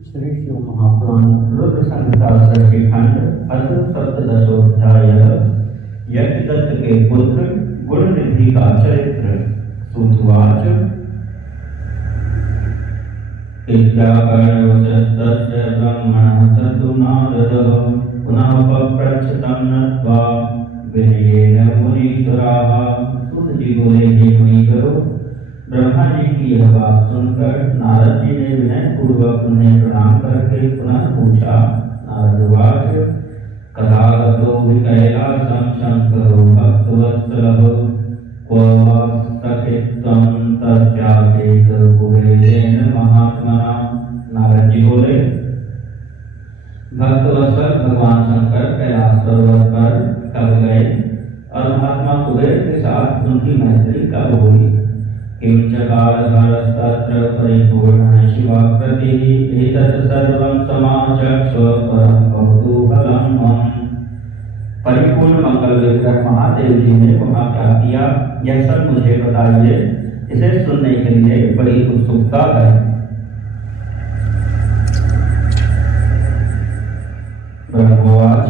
श्री शिव महापुराण रुद्र संहिता षष्ठी खंड अथ सप्तदशोध्याय यज्ञदत्त के पुत्र गुणनिधि का चरित्र। सूतवाच इत्याकर्णवशस्तस्य ब्रह्मणः सतु नारदः पुनः पप्रच्छतं नत्वा विनयेन मुनीश्वराः। सूत जी बोले, हे मुनीश्वरों, ब्रह्मा जी की यह बात सुनकर नारद जी ने विनय पूर्वक उन्हें प्रणाम करके पुनः पूछा। नारदवाच कथागतो कैलासं शंकरो भक्तवत्सलः क्व वा सखित्वं तस्यासेत कुबेरेण महात्मना। नारद जी बोले, भक्तवत्सल भगवान शंकर कैलाश पर्वत पर कब गए और महात्मा कुबेर के साथ उनकी मैत्री कब हुई? किंचकालधरस्तत्र परिपूर्णः शिवाकृतिः एतत् सर्वं समाचक्ष परं कौतूहलं मम। परिपूर्ण मंगल विग्रह महादेव जी ने वहाँ क्या किया, यह सब मुझे बताइए, इसे सुनने के लिए बड़ी उत्सुकता है। ब्रह्मवाच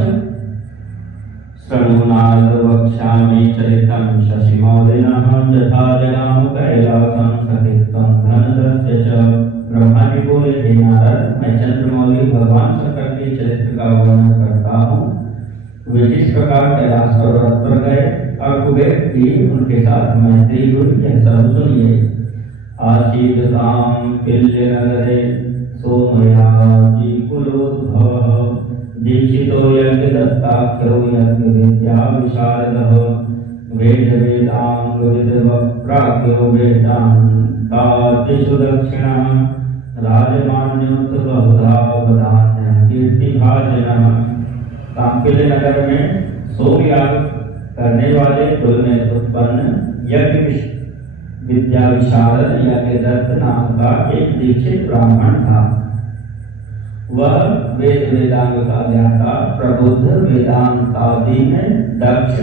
शृणुनाद वक्ष्यामि चरितं शशिमौलिनः यथा जगाम कैलासं सखित्वं धनदस्य च। ब्रह्मा जी बोले, हे नारद, मैं चंद्रमौली भगवान शंकर के चरित्र का वर्णन करता हूँ। वे जिस प्रकार कैलाश पर्वत पर गए और कुबेर की उनके साथ मैत्री हुई, यह सब सुनिए। आसीदतां पिल्य नगरे सोमयाजी कुलोद्भवः दीक्षितो यज्ञदत्ताख्यो यज्ञविद्या विशारदः वेद वेदांग विद्वप्राज्ञो वेदान्तादिषु दक्षिणः राजमान्योऽथ बहुधा वदान्यः कीर्तिभाजनः। कांपिल्य नगर में सोमयाग करने वाले कुल में उत्पन्न यज्ञ विद्या विशारद यज्ञदत्त नाम का एक दीक्षित ब्राह्मण था। वह वेद वेदांग का ज्ञाता, प्रबुद्ध, वेदांतादि में दक्ष,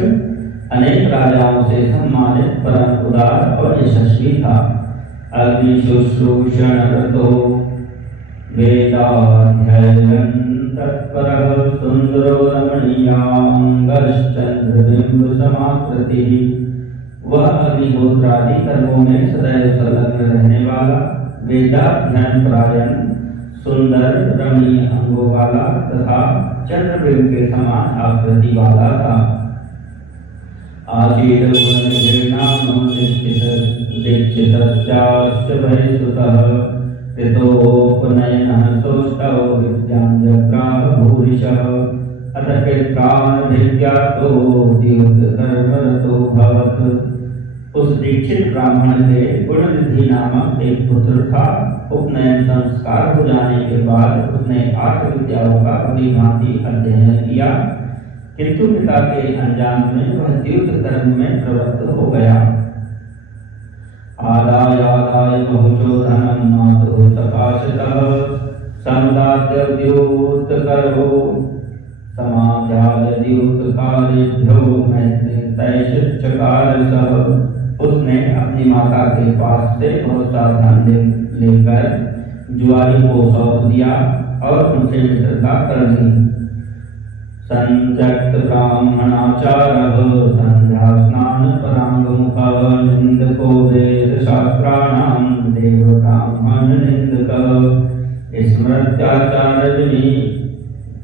अनेक राजाओं से सम्मानित, परम उदार और यशस्वी था। अग्नि शुश्रूषणरतो वेदाध्ययन तत्परः सुंदरो रमणीयाङ्गश्चन्द्रबिम्ब समाकृतिः। वह अग्निहोत्रादि कर्मों में सदैव संलग्न रहने वाला, वेदाध्ययन परायण, सुंदर रमणीय अंगों वाला तथा चंद्रबिंब के समान आकृति वाला था। आसीद गुणनिधिर्नाम दीक्षितस्यास्य बहिस्तुतः ऋतोपनयनः सोष्ठौ विद्यां जग्राह भूरिशः अथ कृत्रानभिज्ञातो द्युतकर्मरतो भवत्। उस दीक्षित ब्राह्मण के गुणनिधि नामक एक पुत्र था। उपनयन संस्कार हो जाने के बाद उसने 8 विद्याओं का भली भांति अध्ययन किया, किंतु पिता के अनजान में वह द्यूत कर्म में प्रवृत्त हो गया। आदाय बहुशो धनम मातुः सकाशतः समुदाय द्यूत करो समाजाल द्यूत कार्यभ्यो मैत्रितैश्चकार सह। उसने अपनी माता के पास से बहुत सा धन लेकर जुआरी को सौंप दिया और उनसे मित्रता कर ली। संत्यक्त ब्राह्मणाचारः संध्या स्नान परांगमुखः निंदको वेद शास्त्राणां देव ब्राह्मण निंदकः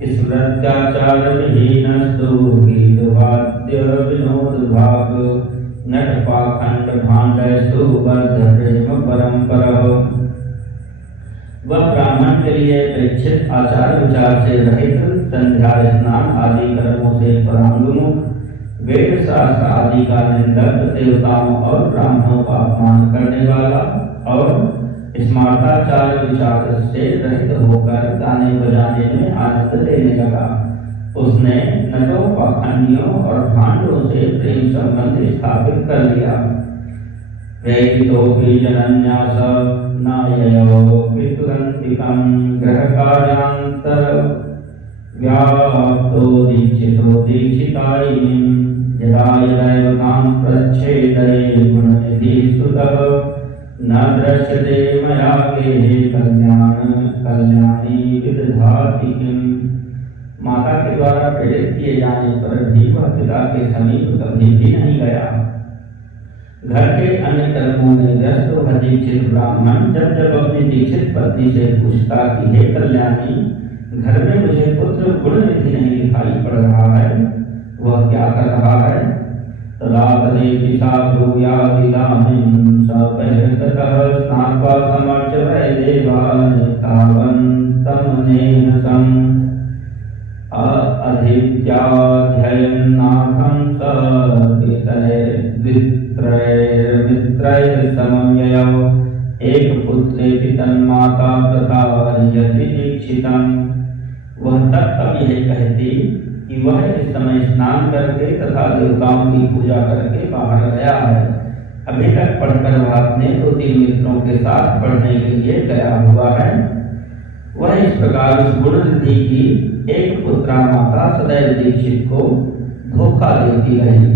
स्मृत्याचार विहीनस्तु गीतवाद्य विनोद भाग नट पाखंड भांडस्तु बद्ध प्रेम परंपरः। वह ब्राह्मण के लिए अपेक्षित आचार विचार से रहित, संध्या स्नान आदि कर्मों से परांगमुख, वेद शास्त्र आदि का निंदक, देवताओं और ब्राह्मणों का अपमान करने वाला और स्मार्ताचार विचार से रहित होकर गाने बजाने में आनंद लेने लगा। उसने नटों, पाखंडियों और भांडों से प्रेम संबंध स्थापित कर लिया। प्रेरितोऽपि जनन्यास नाययो वितुरन्तिकं गृहकार्यान्तर व्याप्तो दीक्षितो दीक्षितायिनीं यदा यदैवतां प्रच्छेदये गुणनिधि स्तुतः न दृश्यते मया गेहे कल्याणी भाति किम। माता के द्वारा प्रेरित किए जाने पर भी वह पिता के समीप कभी भी नहीं गया। घर के अन्य कर्मों में व्यस्त वह दीक्षित ब्राह्मण जब जब अपनी दीक्षित पत्नी से पूछता कि हे कल्याणी, घर में मुझे पुत्र गुण निधि नहीं दिखाई पड़ रहा है, वह क्या कर रहा है? तदा तदेति सा ब्रूयादिदानीं सपहृततः स्नात्वा समर्च्य वै देवान् तावन्तमनेन सम् अधित्याध्ययनार्थं मित्रैर्समं ययौ एक पुत्रेति तन्माता प्रतारयति दीक्षितम्। वह तब यह कहती कि वह इस समय स्नान करके तथा देवताओं की पूजा करके बाहर गया है। अभी तक पढ़कर वह अपने 2-3 मित्रों के साथ पढ़ने के लिए गया हुआ है। वह इस प्रकार उस गुणनिधि की एक पुत्रा माता सदैव दीक्षित को धोखा देती रही।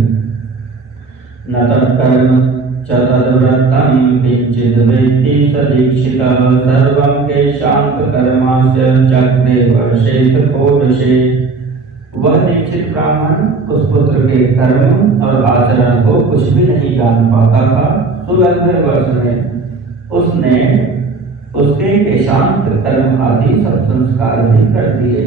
न तत्कर्म च तद्व्रतं किंचिद वेत्ति स दीक्षितः सर्वं केशांत कर्मास्य चक्रे वर्षेत षोडशे। वह दीक्षित ब्राह्मण उस पुत्र के कर्म और आचरण को कुछ भी नहीं जान पाता था। 16वें वर्ष में उसने उसके केशांत कर्म आदि सब संस्कार भी कर दिए।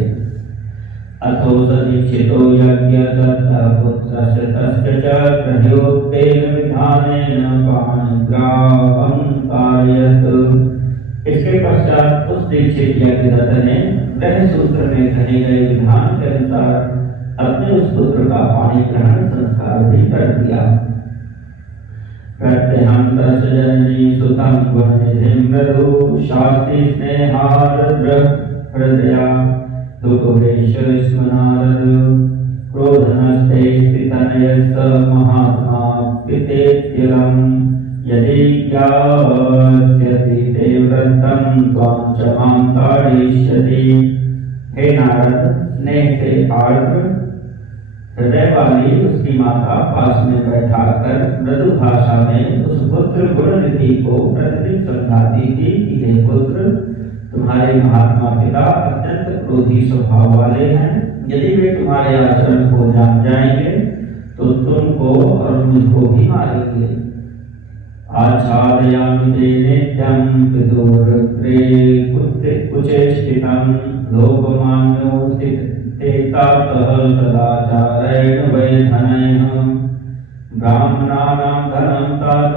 अथो स दीक्षितो यज्ञपुत्रस्य तस्य च प्रयोक्तेन विधानेन पाणिग्राहं कारयत्। इसके पश्चात उस दीक्षित यज्ञदत्त ने ग्रह सूत्र में कहे गए विधान के अनुसार अपने उस पुत्र का पाणी ग्रहण संस्कार भी कर दिया। प्रत्यहं तस्य जननी सुतं गुणनिधिं मृदु शास्ति स्नेहार्द्र हृदया दुःखवेश स्मनारद क्रोधनस्ते स्थितनयस्त महात्मा पितेत्यलं यदि ज्ञास्यति ते व्रतं त्वां च मां ताडयिष्यति। हे नारद, स्नेह से आर्द्र हृदय वाली उसकी माता पास में बैठाकर मृदु भाषा में उस पुत्र गुणनिधि को प्रतिदिन समझाती थी कि हे पुत्र, तुम्हारे महात्मा पिता अत्यंत क्रोधी स्वभाव वाले हैं। यदि वे तुम्हारे आचरण को जान जाएंगे तो तुमको और मुझको भी मारेंगे। आच्छादयामि ते नित्यं पितुरुग्रे कुचेष्टितं लोकमान्यो स्थितातः सदाचारेण वैधनैः ब्राह्मणानां धनं तात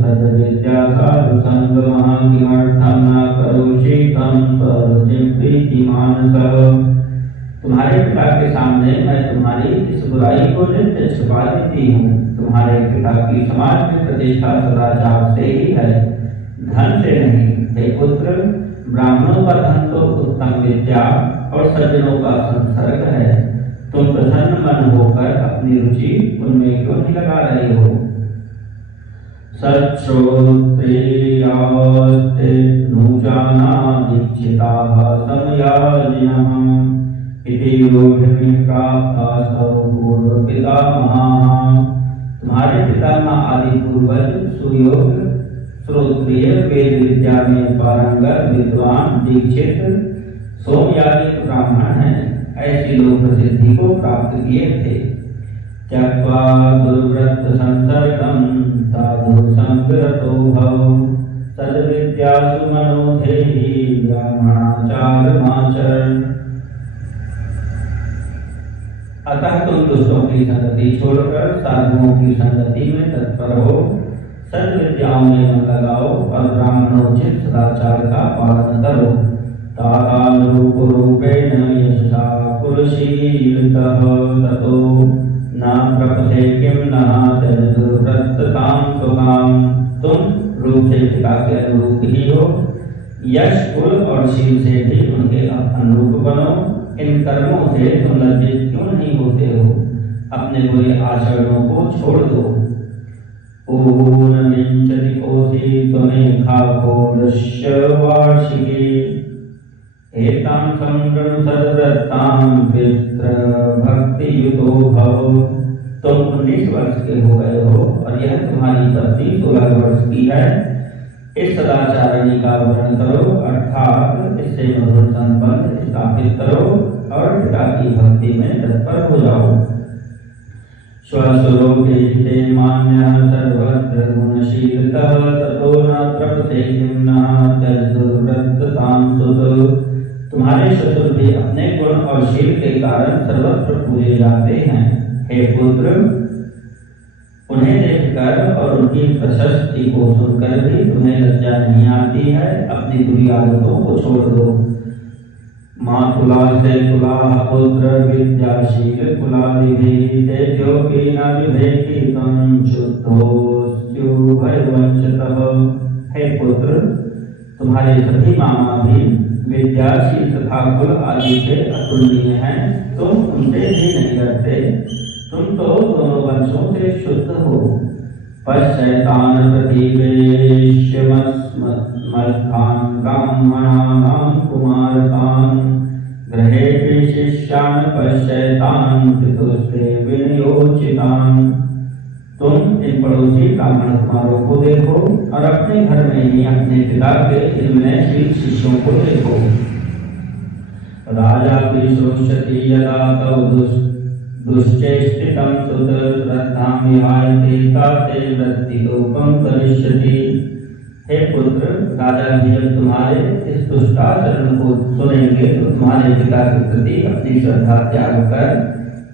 सद्विद्या साधु संगमः किमर्थं न करोषि तं स्वरुचिं प्रीतिमानसः। तुम्हारे पिता के सामने मैं तुम्हारी इस बुराई को नित्य छिपा देती हूँ। तुम्हारे पिता की समाज में प्रतिष्ठा सदाचार से ही है, धन से नहीं। हे पुत्र, ब्राह्मणों का धन तो उत्तम विद्या और सज्जनों का संसर्ग है। तुम प्रसन्न मन होकर अपनी रुचि उनमें क्यों नहीं लगा रहे हो? सच्छ्रोत्रियास्ते नूजाना दीक्षिताः समयाजिनः इति योगिनी प्राप्तास्तौ पूर्वपितामहाः। तुम्हारे पितामह आदि पूर्वज सुयोग श्रोत्रिय वेद विद्या में पारंगत विद्वान दीक्षित सोमयाजित ब्राह्मण हैं। ऐसी लोग प्रसिद्धि को प्राप्त किए थे। त्यक्त्वा दुर्व्रत संसर्गं साधु संगतो भव सद्विद्यासु मनोधेहि ब्राह्मणाचारमाचर। अतः तुम दुष्टों की संगति छोड़कर साधुओं की संगति में तत्पर हो, सद्विद्याओं में मन लगाओ और ब्राह्मणोचित सदाचार का पालन करो। तादानुरूपेण यशसा पुरुषीलतः ततो न प्रपसे किं न दुर्व्रततां सुखाम। तुम रूप से पिता के अनुरूप ही हो, यश कुल और शील से भी उनके अनुरूप बनो। इन कर्मों से तुम लज्जित क्यों नहीं होते हो? अपने बुरे आचरणों को छोड़ दो। ऊनविंशति कोशी त्वमेखा पौरुष्य वार्षिकी एतां संगृह्ण सद्व्रतां पितृ भक्ति युतो भव। तुम 19 वर्ष के हो गए हो और यह तुम्हारी पत्नी 16 वर्ष की है। इस सदाचारणी का वर्णन करो, अर्थात इससे से मधुर संबंध स्थापित करो और पिता की भक्ति में तत्पर हो जाओ। स्वस्वरूपे जिते मान्यः सर्वत्र गुणशीलतः ततो न प्रपते किम्नः त्यजदुर्वृत्ततां सुत। तुम्हारे शत्रु भी अपने गुण और शील के कारण सर्वत्र पूजे जाते हैं। हे पुत्र, उन्हें देखकर और उनकी प्रशस्ति को सुनकर भी तुम्हें लज्जा नहीं आती है। अपनी बुरी आदतों को छोड़ दो। मातुला से कुला पुत्र विद्याशील कुलादिभिः तेजोपि न विभेति त्वं शुद्धोऽस्युभयवंशतः। हे पुत्र, तुम्हारे सभी मामा भी विद्याशील तथा कुल आदि से अतुलनीय हैं। तुम उनसे भी नहीं डरते। तुम तो दोनों वंशों से शुद्ध हो। पश्चैतान प्रतिवेश्य मस्थान ब्राह्मणानां कुमारकान् गृहे शिष्यान् पश्चैतान् पितुस्ते विनियोचितान्। तुम इन पड़ोसी ब्राह्मण कुमारों को देखो और अपने घर में ही अपने पिता के इन विनयशील शिष्यों को देखो। राजा की श्रोष्यति यदा तव दुश्चेष्टितं सुत श्रद्धां विहायते ताते वृत्तिलोकं करिष्यति। हे पुत्र, राजा भी जब तुम्हारे इस दुष्टाचरण को सुनेंगे तो तुम्हारे पिता के प्रति अपनी श्रद्धा त्याग कर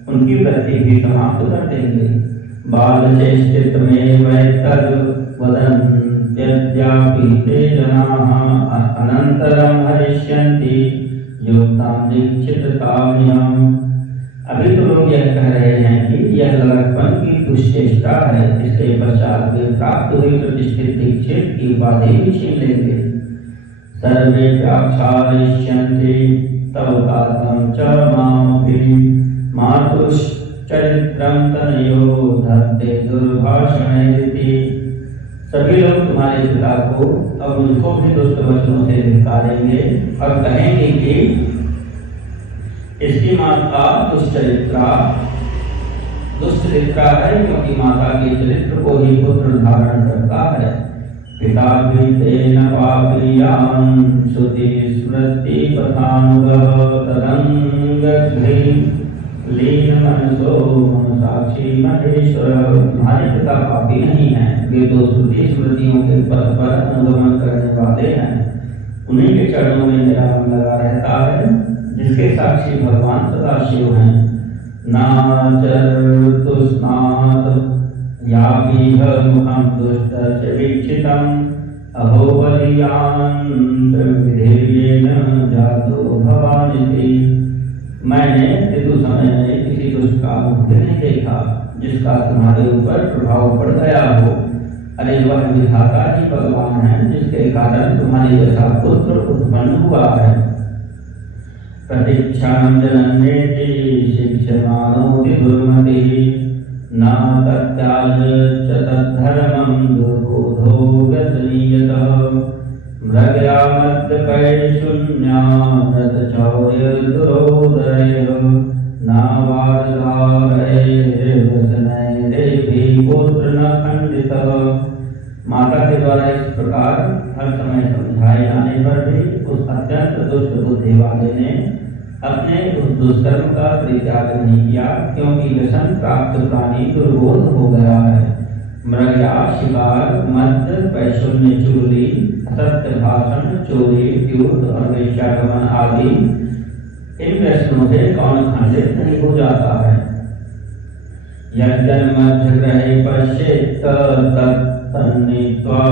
उनकी वृत्ति भी समाप्त कर देंगे। बालचेष्टितमेव तद् वदन्त्यद्यापि ते जनाः अनन्तरं हरिष्यन्ति युक्तां दीक्षिततामिहम्। अभी तो लोग यह कह रहे हैं कि यह लड़कपन की दुष्चेष्टा है, इसके पश्चात वे प्राप्त हुई प्रतिष्ठित दीक्षित की उपाधि भी छीन लेंगे। सर्वे व्याक्षारिष्यन्ति तव तातं च मामपि मातुश्चरित्रं तनयो धत्ते दुर्भाषणैरिति। सभी लोग तुम्हारे पिता को और मुझको भी दुष्ट वचनों से धिक्कारेंगे और कहेंगे कि इसकी माता दुष्चरित्रा है, क्योंकि माता के चरित्र को ही पुत्र धारण करता है। पिता भी तेन पापीयान् श्रुति स्मृति पथानुगः तदंगघ्रि लीन मनसो साक्षी महेश्वर। तुम्हारे पिता पापी नहीं हैं, वे तो श्रुति स्मृतियों के पथ पर अनुगमन करने वाले हैं। उन्हीं के चरणों में मेरा मन लगा रहता है, जिसके साक्षी भगवान सदाशिव हैं। नाचर्तुस्नात् यापीह मुखं दुष्टस्य वीक्षितम् अहो बलीयान् विधेयेन जातो भवानिति। मैंने ऋतु समय में किसी दुष्ट का मुख नहीं देखा जिसका तुम्हारे ऊपर प्रभाव पड़ गया हो। अरे वह विधाता ही भगवान है, जिसके कारण तुम्हारे जैसा पुत्र उत्पन्न हुआ है। प्रतीक्षां जनन्येति शिक्षमाणोति दुर्मतिः न तत्याज च तद्धर्मं दुर्बोधो व्यसनीयतः। मृगया मद्यपैशून्या व्रतचौर्यदुरोदरैः नावारधारैर्व्यसनैरेभिः पुत्र न खण्डितः। माता के द्वारा इस प्रकार हर समय समझाए जाने पर भी उस अत्यंत दुष्ट बुद्धि वाले ने अपने उस दुष्कर्म का परित्याग नहीं किया, क्योंकि व्यसन प्राप्त प्राणी दुर्बोध हो गया है। मृगया शिकार, मद्य, पैशून्य, चुगली, असत्य भाषण, चोरी, द्यूत और वेश्यागमन आदि इन व्यसनों से कौन खंडित नहीं हो जाता है। यज्ञन्मध्यग्रहे पश्येत् तन्नीत्वा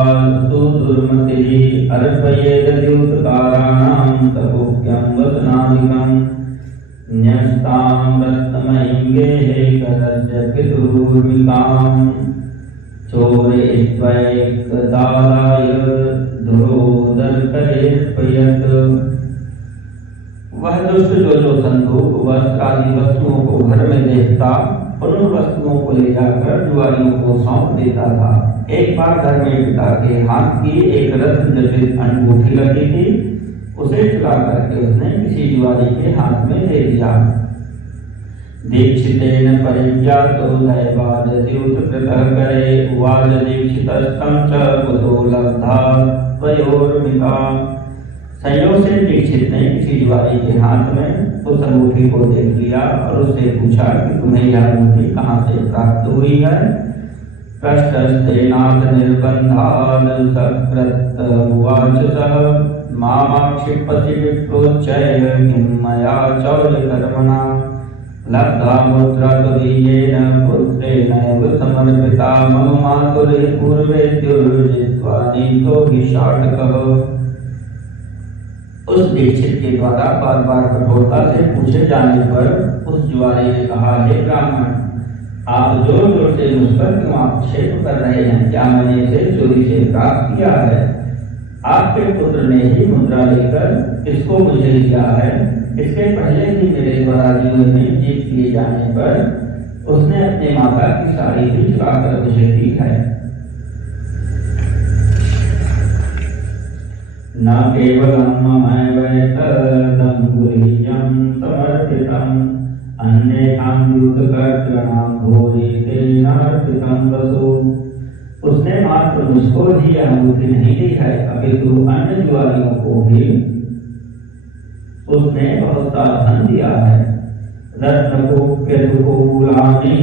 सुदुर्मतिः अर्पयेद्यूतकाराणां तपोक्यं वसनादिकं न्यस्तां रत्नमयीं गेहे करस्य पितुर्मिकां चोरयित्वैकदालाय दुरोदरकरेऽर्पयत्। वह दुष्ट जो संदूक वस्त्र आदि वस्तुओं को घर में देखता, उन वस्तुओं को ले जाकर जुआरियों को सौंप देता था। एक बार घर में पिता के हाथ की एक रत्न जटित अंगूठी लगी थी, उसे चुरा करके उसने किसी जुआरी के हाथ में दे दिया। दीक्षितेन परिज्ञातो दैवाद्यूतकृतः करे उवाच दीक्षितस्तं च कुतो लब्धा त्वयोर्मिका। संयोग से दीक्षित ने किसी जुआरी के हाथ में उस अंगूठी को देख लिया और उससे पूछा कि तुम्हें यह अंगूठी कहाँ से प्राप्त हुई है। पृष्ठस्तेनाथ निर्बंधान सकृतमुवाच सः मामाक्षिपति विप्रोच्चय किं मया चौर्यकर्मणा लब्धा मुद्रा तुदीयेन पुत्रेणैव समर्पिता मम मातुः पूर्वेद्युर्जित्वा नीतो विशाटकः। उस दीक्षित के द्वारा बार बार कठोरता से पूछे जाने पर उस जुआरी ने कहा, हे ब्राह्मण, आप जोर जोर से मुझ पर क्यों आक्षेप कर रहे हैं? क्या मैंने इसे चोरी से प्राप्त किया है? आपके पुत्र ने ही मुद्रा लेकर इसको मुझे दिया है। इसके पहले भी मेरे द्वारा जीवन में जीत किए जाने पर उसने अपने माता की साड़ी भी चुराकर मुझे दी है। न केवलं ममैवैतदं गुह्यं समर्पितम् अन्येषां दूतकर्तॄणां भूरि तेनार्पितं वसु। उसने मात्र मुझको ही यह अंगूठी नहीं दी है, अपितु अन्य जुआरियों को भी उसने बहुत सा धन दिया है। रत्नकुक्यकुलानि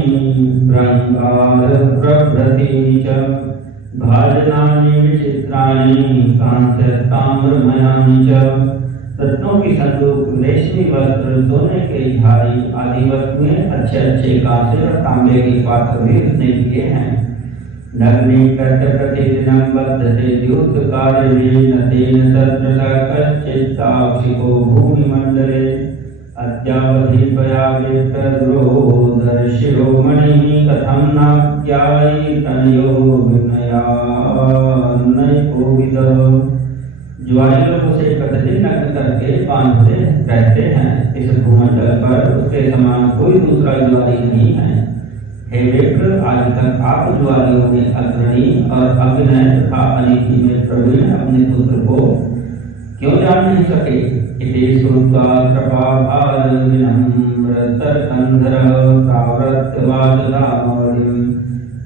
ब्रह्मार प्रभृति च भाजनानि विचित्राणि कांस्य ताम्रमयानि च। रत्नों की संदूक, रेशमी वस्त्र, सोने के झाड़ी आदि वस्तुएं, अच्छे अच्छे कांसे और तांबे के पात्र भी उसने दिए हैं। नग्नि प्रतिदिनं बद्धते द्युतकार्येण तेन सदृशः कश्चित्ताक्षिको भूमिमण्डले अद्यावधि त्वया विप्रद्रोदर्शिरोमणिः कथं नाज्ञायितनयो विनयान्नैकोविदः। जुआरी लोग उसे प्रतिदिन नग्न करके बांधते रहते हैं। इस भूमंडल पर उसके समान कोई दूसरा जुआरी नहीं है। हे विप्र, आज तक आप जुआरियों में अग्रणी और अभिनय तथा अनीति में प्रवीण अपने पुत्र को क्यों जान नहीं सके? इति श्रुत्वा कृपाभार विनम्रतरकन्धरः प्रावृत्तवाचसामवलिं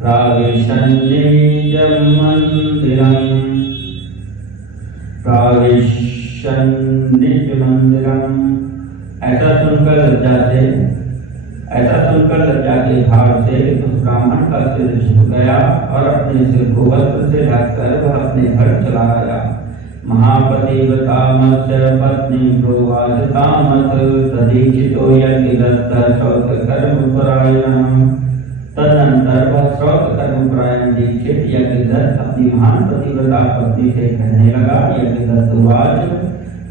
प्राविशन्निजं मंदिरम्। ऐसा सुनकर लज्जा के भार से उस ब्राह्मण का सिर झुक गया और अपने सिर को वस्त्र से ढककर वह अपने घर चला गया। महापतिव्रतामस्य पत्नी प्रोवाच तामथ तदीक्षितो यज्ञदत्तः श्रौतकर्मपरायणः। तदनंतर वह श्रौतकर्मपरायण दीक्षित यज्ञदत्त अपनी महान पतिव्रता पत्नी से कहने लगा, यज्ञदत्त उवाच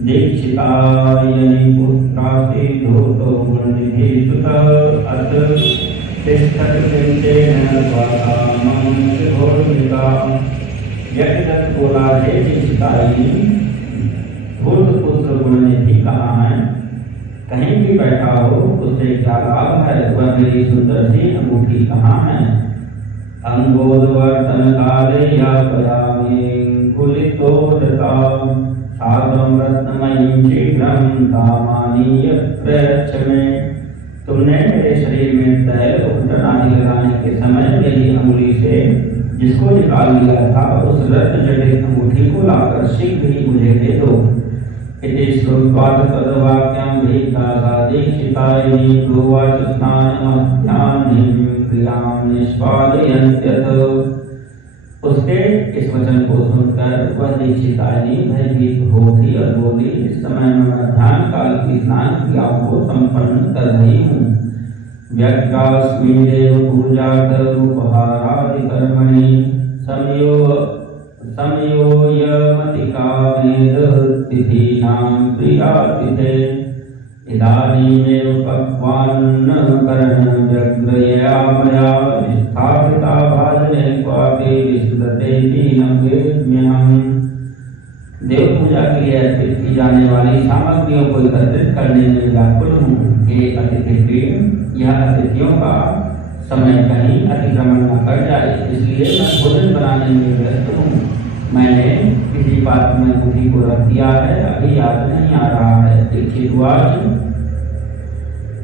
दीक्षितायनि पुत्रासि धूतो गुणनिधि सुतः अथ तिष्ठत चिन्तेन स्वासामं शिरोर्मिका। यज्ञदत्त बोला, हे दीक्षितायनि, धूत पुत्र गुणनिधि कहाँ है? कहीं भी बैठा हो उससे क्या लाभ है? वह मेरी सुंदर सी अंगूठी कहाँ है? अंगोदवर्तन काले यापयामि कुलितोदता साधं रत्नमयीं शीघ्रं कामानीय प्रयच्छ मे। तुमने मेरे शरीर में तैल उपटन आदि लगाने के समय मेरी अंगुली से जिसको निकाल लिया था उस रत्न जटित अंगूठी को लाकर शीघ्र ही मुझे दे दो। इति श्रुत्वा तद्वाक्यं भीतासा दीक्षितायनि प्रोवाच स्नानमध्याह्नीं क्रियां निष्पादयन्त्यथ। उसके इस वचन को सुनकर वह दीक्षितायनि भयभीत हो उठी और बोली, इस समय मैं मध्याह्न काल की स्नान क्रियाओं को संपन्न कर रही हूँ। व्यग्रास्मि देव पूजार्थोपहारादि कर्मणि समयोयमतिकामेद तिथीनां प्रियातिथे। इदानीमेव पक्वान्न कर्ण व्यग्रया मया स्थापिता भाजने क्वापि विस्तृतेति न वेद्म्यहम्। देव पूजा के लिए अर्पित की जाने वाली सामग्रियों को एकत्रित करने में व्याकुल हूँ। हे अतिथि, यह अतिथियों का समय कहीं अतिक्रमण न कर जाए, इसलिए मैं भोजन बनाने में व्यस्त हूँ। मैंने किसी पात्र में अंगूठी को रख दिया है, अभी याद नहीं आ रहा है। दीक्षितवाच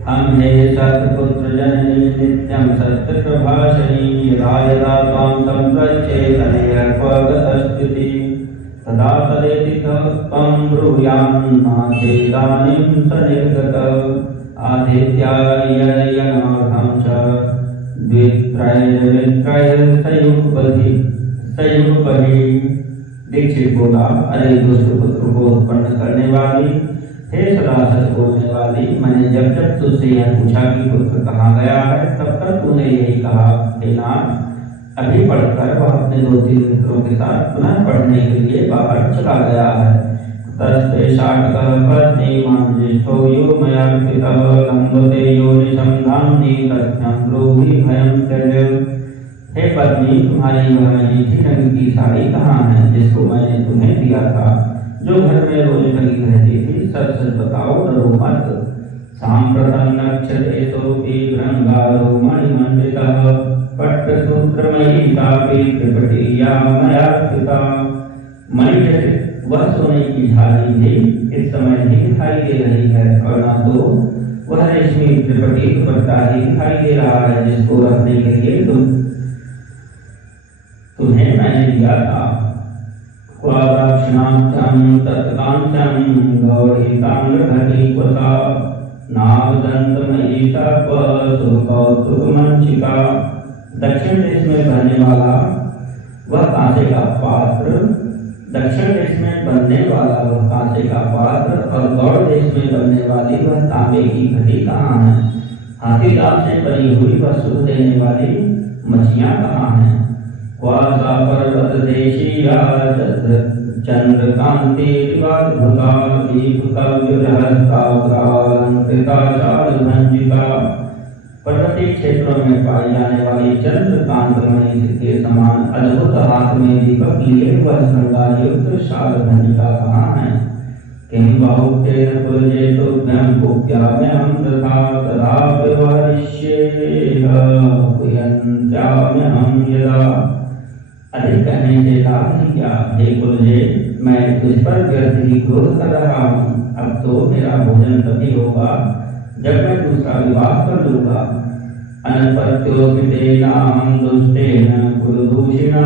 हम हे सत्पुत्र जननी नित्यं सत्य प्रभाषणी यदा यदा त्वां संप्रच्छे तनयर्पगतस्थिति तदा तदेति त्वं ब्रूयान्नाथेदानीं स निर्गत आदित्यायनाथं च द्वित्रयसयुगपति। दीक्षित बोला, अरे दुष्ट पुत्र को उत्पन्न करने वाली, हे सदा सच बोलने वाली, मैंने जब जब तुझसे यह पूछा कि पुत्र कहाँ गया है, तब तक तूने यही कहा, हे नाथ अभी पढ़कर वह अपने 2-3 मित्रों के साथ पुनः पढ़ने के लिए बाहर चला गया है। तस्ते शाटकः पत्नी मांजिष्ठो यो मया पितः लंबते योनिशं धाम्नि तथ्यं ब्रूहि भयं त्यज। हे पत्नी, तुम्हारी वह मीठी रंग की साड़ी कहाँ है जिसको मैंने तुम्हें दिया था, जो घर में रोज लगी रहती थी? सच सच बताओ, डरो मत। सांप्रतं नक्षते सोऽपि भृंगारो मणिमण्डितः पट्टसूत्रमयी तापि त्रिपटिया मया कृता। मणिजटित वह सोने की झाड़ी भी इस समय नहीं दिखाई दे रही है, और न तो वह रेशमी त्रिपटी दुपट्टा ही दिखाई दे रहा है जिसको रखने के लिए तुम्हें मैंने दिया था। क्वादाक्षिणाख्यं तत्कांत्यं गौरीताम्रघटीक्वथा नागदंतमयी सुकौतुकमंचिका। दक्षिण देश में बनने वाला वह कांसे का पात्र, दक्षिण देश में बनने वाला वह कांसे का पात्र और गौड़ देश में बनने वाली वह तांबे की घटी कहाँ है? हाथी दांत से बनी हुई वह सुख देने वाली मछलियाँ कहाँ हैं? क्वासा पर्वत देशीया चंद्रकांति दिवाद्भुता दीपकव्यहस्ताग्रालंकृता चारुभंजिका। पर्वतीय क्षेत्रों में पाई जाने वाली चंद्रकांतमणि के समान अद्भुत हाथ में दीपक लिए वह श्रृंगार युक्त शालभंजिका कहाँ है? किं बाहुतेन कुलजेतुभ्यं गोप्याम्यहं तथा तदा व्यवहरिष्येऽहं यदा। अधिक कहने से लाभ नहीं क्या? हे कुलजे, मैं तुझ पर व्यर्थ ही क्रोध कर रहा हूँ। अब तो मेरा भोजन तभी होगा जब मैं दूसरा विवाह कर लूंगा। अनपत्योऽस्मितेनाहं दुष्टेन कुलदूषिणा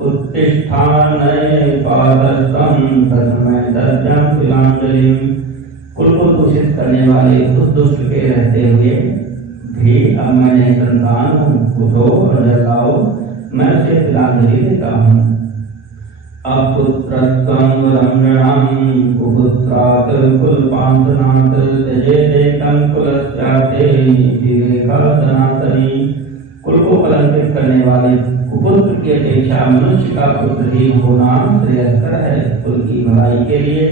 उत्तिष्ठानपादस्तं तस्मै दद्यां तिलांजलिं। कुल को दूषित करने वाले उस दुष्ट के रहते हुए भी अब मैं संतान हूँ, उठो और जलाओ, मैं उसे तिलांजलि देता हूँ। अपुत्रत्वं रम्यणां कुपुत्रात् कुलपांसनात् त्यजेतेकं कुलस्यार्थे नीतिरेखा सनातनी। कुल को कलंकित करने वाले कुपुत्र की अपेक्षा मनुष्य का पुत्रहीन होना श्रेयस्कर है। कुल की भलाई के लिए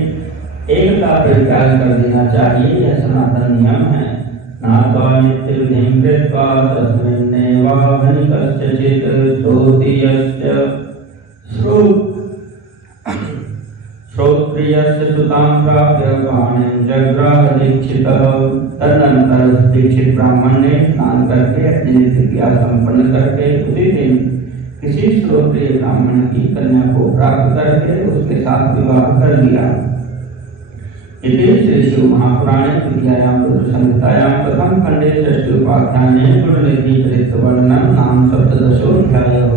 एक का परित्याग कर देना चाहिए, यह सनातन नियम है। नात्वा नित्यविधिं कृत्वा तस्मिन्नेवाहनिकश्चित् श्रोत्रियस्य सुतां प्राप्य वाणिं जग्राह दीक्षितः। तदनंतर दीक्षित ब्राह्मण ने स्नान करके अपनी नित्य क्रिया संपन्न करके उसी दिन किसी श्रोत्रिय ब्राह्मण की कन्या को प्राप्त करके उसके साथ विवाह कर लिया। इति श्री शिव महापुराणे तृतीयायां संहितायां प्रथम खंडे षष्ठी उपाख्याने गुणनिधि चरित्र वर्णन नाम 17 अध्यायः।